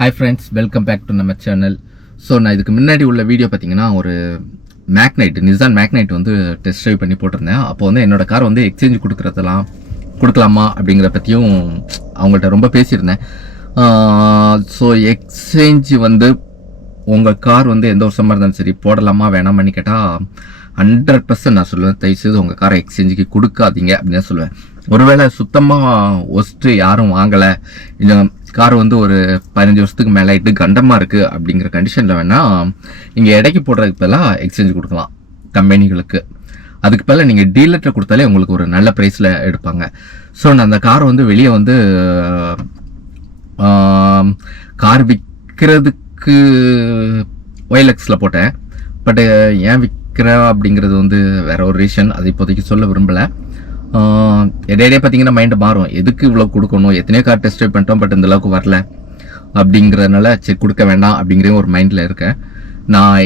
Hi friends, welcome back to நம்ம சேனல். So நான் இதுக்கு முன்னாடி உள்ள வீடியோ பார்த்தீங்கன்னா ஒரு நிசான் மேக்னைட் வந்து டெஸ்ட் ட்ரைவ் பண்ணி போட்டிருந்தேன். அப்போ வந்து என்னோட கார் வந்து எக்ஸ்சேஞ்ச் கொடுக்கலாமா அப்படிங்கிற பற்றியும் அவங்கள்ட்ட ரொம்ப பேசியிருந்தேன். ஸோ எக்ஸ்சேஞ்ச் வந்து உங்கள் கார் வந்து எந்த வருஷமாக இருந்தாலும் சரி போடலாமா வேணாமான்னு கேட்டால் 100% நான் சொல்லுவேன், தயவுசெய்து உங்கள் காரை எக்ஸ்சேஞ்சுக்கு கொடுக்காதீங்க அப்படின்னு சொல்லுவேன். ஒருவேளை சுத்தமாக ஒஸ்ட்டு யாரும் வாங்கலை, இல்லை கார் வந்து ஒரு 15 வருஷத்துக்கு மேலே ஆகிட்டு கண்டமாக இருக்குது அப்படிங்கிற கண்டிஷனில் வேணால் நீங்கள் இடைக்கு போடுறதுக்கு பதிலாக எக்ஸ்சேஞ்ச் கொடுக்கலாம் கம்பெனிகளுக்கு. அதுக்கு பதிலாக நீங்கள் டீலர்கிட்ட கொடுத்தாலே உங்களுக்கு ஒரு நல்ல ப்ரைஸில் எடுப்பாங்க. ஸோ நான் அந்த காரை வந்து வெளியே வந்து கார் விற்கிறதுக்கு OLXல போட்டேன். பட் ஏன் விற்கிறேன் அப்படிங்கிறது வந்து வேற ஒரு ரீசன், அதை இப்போதைக்கு சொல்ல விரும்பலை. இடையிடையே பார்த்தீங்கன்னா மைண்டு மாறும், எதுக்கு இவ்வளோ கொடுக்கணும், எத்தனையோ கார் டெஸ்ட் ட்ரைவ் பண்ணிட்டோம் பட் இந்த அளவுக்கு வரல அப்படிங்கிறதுனால சரி கொடுக்க வேண்டாம் அப்படிங்கிற ஒரு மைண்டில் இருக்கேன். நான்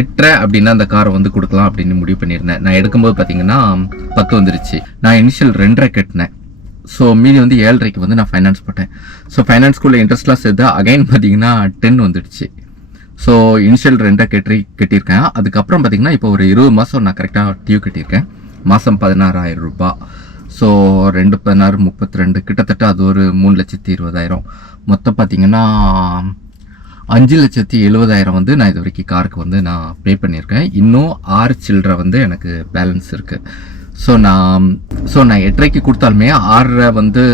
8.5 அப்படின்னா அந்த காரை வந்து கொடுக்கலாம் அப்படின்னு முடிவு பண்ணியிருந்தேன். நான் எடுக்கும்போது பார்த்தீங்கன்னா 10 வந்துருச்சு. நான் இனிஷியல் 2.5 கட்டினேன். ஸோ மீதி வந்து 7.5க்கு வந்து நான் ஃபைனான்ஸ் போட்டேன். ஸோ ஃபைனான்ஸ்குள்ளே இன்ட்ரெஸ்ட்லாம் சேர்த்து அகைன் பார்த்தீங்கன்னா 10 வந்துடுச்சு. ஸோ இனிஷியல் 2.5 கட்டியிருக்கேன். அதுக்கப்புறம் பார்த்தீங்கன்னா இப்போ ஒரு 20 மாதம் நான் கரெக்டாக டியூ கட்டியிருக்கேன். மாதம் 16,000 ரூபாய். ஸோ 2 16 32, கிட்டத்தட்ட அது ஒரு 3,20,000. மொத்தம் பார்த்தீங்கன்னா 5,70,000 வந்து நான் இது வரைக்கும் காருக்கு வந்து நான் பே பண்ணியிருக்கேன். இன்னும் 6 சில்லரை வந்து எனக்கு பேலன்ஸ் இருக்குது. ஸோ நான் 8.5க்கு கொடுத்தாலுமே 6 வந்து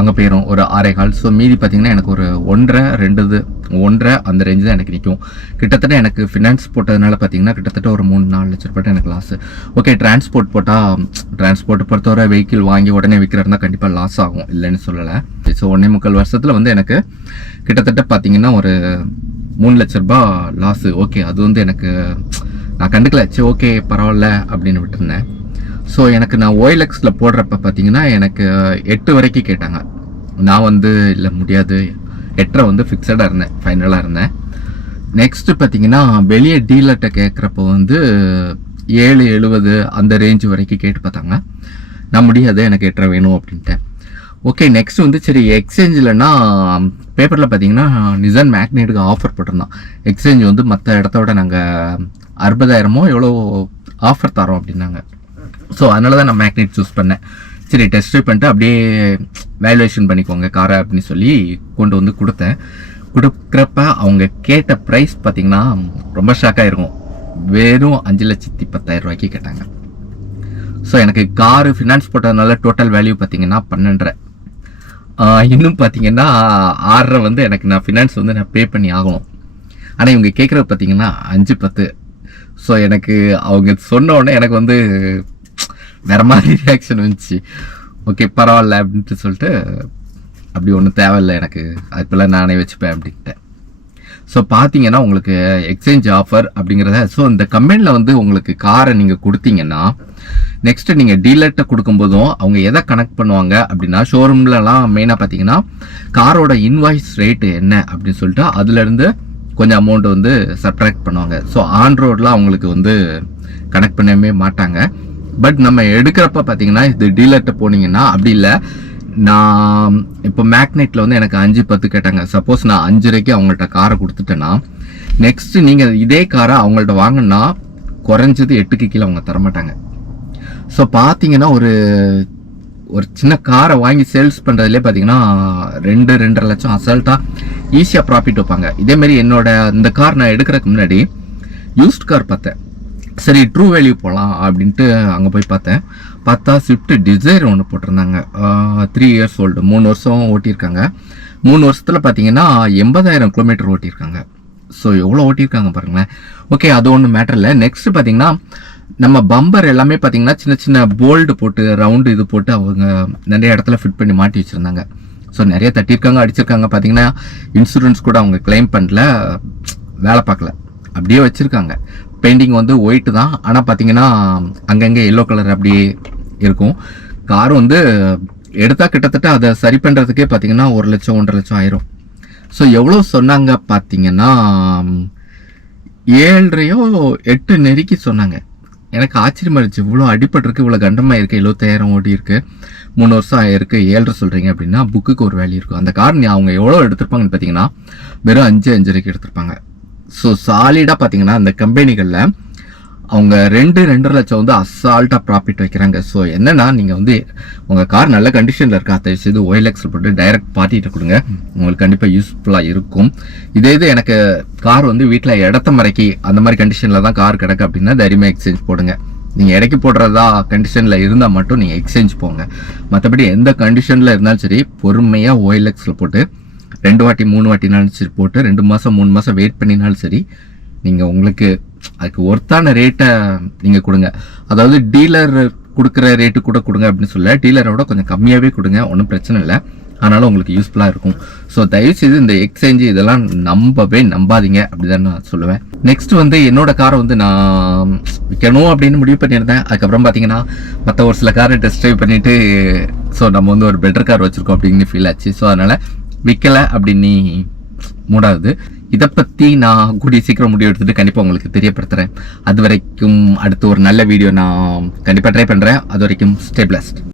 அங்கே போயிடும், ஒரு 6.25. ஸோ மீதி பார்த்தீங்கன்னா எனக்கு ஒரு 1.5 அந்த ரேஞ்சு தான் எனக்கு நிற்கும். கிட்டத்தட்ட எனக்கு ஃபினான்ஸ் போட்டதுனால பார்த்தீங்கன்னா கிட்டத்தட்ட ஒரு 3-4 லட்ச ரூபாய் எனக்கு லாஸ். ஓகே, டிரான்ஸ்போர்ட் பொறுத்தவரை வெஹிக்கிள் வாங்கி உடனே விற்கிறதா கண்டிப்பாக லாஸ் ஆகும், இல்லைன்னு சொல்லலை. ஸோ 1.25 வருஷத்தில் வந்து எனக்கு கிட்டத்தட்ட பார்த்தீங்கன்னா ஒரு 3 லட்ச ரூபாய் லாஸு. ஓகே, அது வந்து எனக்கு நான் கண்டுக்கல, சரி ஓகே பரவாயில்ல அப்படின்னு விட்டுருந்தேன். ஸோ எனக்கு நான் OLXல போடுறப்ப பார்த்தீங்கன்னா எனக்கு 8 வரைக்கும் கேட்டாங்க. நான் வந்து இல்லை முடியாது, 8.5 வந்து ஃபிக்ஸடாக இருந்தேன், ஃபைனலாக இருந்தேன். நெக்ஸ்ட்டு பார்த்தீங்கன்னா வெளியே டீலர்கிட்ட கேட்குறப்போ வந்து 7.70 அந்த ரேஞ்சு வரைக்கும் கேட்டு பார்த்தாங்க. நான் முடியாது, எனக்கு 8.5 வேணும் அப்படின்ட்டேன். ஓகே, நெக்ஸ்ட் வந்து சரி எக்ஸ்சேஞ்சில்னா பேப்பரில் பார்த்தீங்கன்னா நிசான் மேக்னைட்டுக்கு ஆஃபர் போட்டிருந்தோம். எக்ஸ்சேஞ்ச் வந்து மற்ற இடத்தோட நாங்கள் 60,000 எவ்வளோ ஆஃபர் தரோம் அப்படின்னாங்க. ஸோ அதனால தான் நான் மேக்னைட் சூஸ் பண்ணேன். சரி டெஸ்ட் ட்ரைவ் பண்ணிட்டு அப்படியே வேல்யூவேஷன் பண்ணிக்கோங்க காரை அப்படின்னு சொல்லி கொண்டு வந்து கொடுக்குறப்ப அவங்க கேட்ட ப்ரைஸ் பார்த்தீங்கன்னா ரொம்ப ஷாக்காக இருக்கும். வெறும் 5,10,000 ரூபாய்க்கு கேட்டாங்க. ஸோ எனக்கு காரு ஃபினான்ஸ் போட்டதுனால டோட்டல் வேல்யூ பார்த்தீங்கன்னா 12.5. இன்னும் பார்த்தீங்கன்னா 6 வந்து எனக்கு நான் ஃபினான்ஸ் வந்து நான் பே பண்ணி ஆகணும். ஆனால் இவங்க கேட்குறது பார்த்தீங்கன்னா 5-10. ஸோ எனக்கு அவங்க சொன்ன உடனே எனக்கு வந்து வேற மாதிரி ரியாக்ஷன் வந்துச்சு. ஓகே பரவாயில்ல அப்படின்ட்டு சொல்லிட்டு அப்படி ஒன்றும் தேவையில்லை எனக்கு, அதுக்கெல்லாம் நானே வச்சுப்பேன் அப்படின்ட்டேன். ஸோ பார்த்தீங்கன்னா உங்களுக்கு எக்ஸ்சேஞ்ச் ஆஃபர் அப்படிங்கிறத, ஸோ இந்த கம்பெனியில் வந்து உங்களுக்கு காரை நீங்கள் கொடுத்தீங்கன்னா நெக்ஸ்ட்டு நீங்கள் டீலர்கிட்ட கொடுக்கும்போதும் அவங்க எதை கனெக்ட் பண்ணுவாங்க அப்படின்னா, ஷோரூம்லலாம் மெயினாக பார்த்தீங்கன்னா காரோட இன்வாய்ஸ் ரேட்டு என்ன அப்படின்னு சொல்லிட்டு அதுலேருந்து கொஞ்சம் அமௌண்ட் வந்து சப்ட்ராக்ட் பண்ணுவாங்க. ஸோ ஆன் ரோடில் அவங்களுக்கு வந்து கனெக்ட் பண்ணவே மாட்டாங்க. பட் நம்ம எடுக்கிறப்ப பார்த்தீங்கன்னா இது டீலர்கிட்ட போனீங்கன்னா அப்படி இல்லை. நான் இப்போ மேக்னைட்டில் வந்து எனக்கு 5-10 கேட்டாங்க. சப்போஸ் நான் 5.5க்கு அவங்கள்ட்ட காரை கொடுத்துட்டேன்னா நெக்ஸ்ட்டு நீங்கள் இதே காரை அவங்கள்ட்ட வாங்கினா குறைஞ்சது 8க்கு கீழே அவங்க தரமாட்டாங்க. ஸோ பார்த்தீங்கன்னா ஒரு சின்ன காரை வாங்கி சேல்ஸ் பண்ணுறதுலேயே பார்த்தீங்கன்னா 2-2.5 லட்சம் அசால்ட்டாக ஈஸியாக ப்ராஃபிட் வைப்பாங்க. இதேமாரி என்னோட இந்த கார் நான் எடுக்கிறதுக்கு முன்னாடி யூஸ்ட் கார் பார்த்தேன். சரி ட்ரூ வேல்யூ போகலாம் அப்படின்ட்டு அங்கே போய் பார்த்தா ஸ்விஃப்ட் டிசைர் ஒன்று போட்டிருந்தாங்க. 3 இயர்ஸ் ஓல்டு, 3 வருஷம் ஓட்டியிருக்காங்க. 3 வருஷத்தில் பார்த்தீங்கன்னா 80,000 கிலோமீட்டர் ஓட்டியிருக்காங்க. ஸோ எவ்வளோ ஓட்டியிருக்காங்க பாருங்களேன். ஓகே, அது ஒன்றும் மேட்டர் இல்லை. நெக்ஸ்ட் பார்த்தீங்கன்னா நம்ம பம்பர் எல்லாமே பார்த்தீங்கன்னா சின்ன சின்ன போல்டு போட்டு ரவுண்டு இது போட்டு அவங்க நிறைய இடத்துல ஃபிட் பண்ணி மாட்டி வச்சுருந்தாங்க. ஸோ நிறைய தட்டியிருக்காங்க, அடிச்சிருக்காங்க. பார்த்தீங்கன்னா இன்சூரன்ஸ் கூட அவங்க கிளைம் பண்ணல, வேலை பார்க்கல, அப்படியே வச்சுருக்காங்க. பெயிண்டிங் வந்து ஒயிட்டு தான், ஆனால் பார்த்தீங்கன்னா அங்கங்கே எல்லோ கலர் அப்படியே இருக்கும். கார் வந்து எடுத்தால் கிட்டத்தட்ட அதை சரி பண்ணுறதுக்கே பார்த்தீங்கன்னா 1 லட்சம் 1.5 லட்சம் ஆயிரும். ஸோ எவ்வளோ சொன்னாங்க பார்த்தீங்கன்னா 7.5 நெருக்கி சொன்னாங்க. எனக்கு ஆச்சரியமா இருந்துச்சு, இவ்வளோ அடிபட்டிருக்கு, இவ்வளோ கண்டமாக இருக்குது, 75,000 ஓடி இருக்குது. 3 வருஷம் ஆயிருக்கு 7.5 சொல்கிறீங்க அப்படின்னா புக்குக்கு ஒரு வேல்யூ இருக்கும். அந்த கார் அவங்க எவ்வளோ எடுத்திருப்பாங்கன்னு பார்த்தீங்கன்னா வெறும் 5.5 எடுத்திருப்பாங்க. ஸோ சாலிடாக பார்த்தீங்கன்னா அந்த கம்பெனிகளில் அவங்க 2.5 லட்சம் வந்து அசால்ட்டாக ப்ராஃபிட் வைக்கிறாங்க. ஸோ என்னன்னா நீங்கள் வந்து உங்கள் கார் நல்ல கண்டிஷனில் இருக்கா தயவு செய்து OLXல போட்டு டைரக்ட் பார்ட்டிகிட்ட கொடுங்க, உங்களுக்கு கண்டிப்பாக யூஸ்ஃபுல்லாக இருக்கும். இதே இது எனக்கு கார் வந்து வீட்டில் இடத்த மறைக்கி அந்த மாதிரி கண்டிஷனில் தான் கார் கிடக்கு அப்படின்னா தைரியமாக எக்ஸ்சேஞ்ச் போடுங்க. நீங்கள் இடைக்கு போடுறதா கண்டிஷனில் இருந்தால் மட்டும் நீங்கள் எக்ஸ்சேஞ்ச் போங்க. மற்றபடி எந்த கண்டிஷனில் இருந்தாலும் சரி பொறுமையாக OLXல போட்டு 2 வாட்டி 3 வாட்டினாலும் சரி போட்டு 2 மாதம் 3 மாதம் வெயிட் பண்ணினாலும் சரி நீங்கள் உங்களுக்கு அதுக்கு ஒர்த்தான ரேட்டை நீங்கள் கொடுங்க. அதாவது டீலர் கொடுக்குற ரேட்டு கூட கொடுங்க அப்படின்னு சொல்ல, டீலரோட கொஞ்சம் கம்மியாகவே கொடுங்க, ஒன்றும் பிரச்சனை இல்லை. ஆனாலும் உங்களுக்கு யூஸ்ஃபுல்லாக இருக்கும். ஸோ தயவுசெய்து இந்த எக்ஸ்சேஞ்சு இதெல்லாம் நம்பாதீங்க அப்படிதான் நான் சொல்லுவேன். நெக்ஸ்ட் வந்து என்னோட காரை வந்து நான் விற்கணும் அப்படின்னு முடிவு பண்ணியிருந்தேன். அதுக்கப்புறம் பார்த்தீங்கன்னா மற்ற ஒரு சில காரை டெஸ்ட் ட்ரைவ் பண்ணிவிட்டு ஸோ நம்ம வந்து ஒரு பெட்டர் கார் வச்சுருக்கோம் அப்படின்னு ஃபீல் ஆச்சு. ஸோ அதனால் விற்கலை அப்படின்னு மூடாது. இதை பற்றி நான் கூடிய சீக்கிரம் முடிவு எடுத்துட்டு கண்டிப்பாக உங்களுக்கு தெரியப்படுத்துகிறேன். அது வரைக்கும் அடுத்து ஒரு நல்ல வீடியோ நான் கண்டிப்பாக ட்ரை பண்ணுறேன். அது வரைக்கும் ஸ்டே பிளஸ்ட்.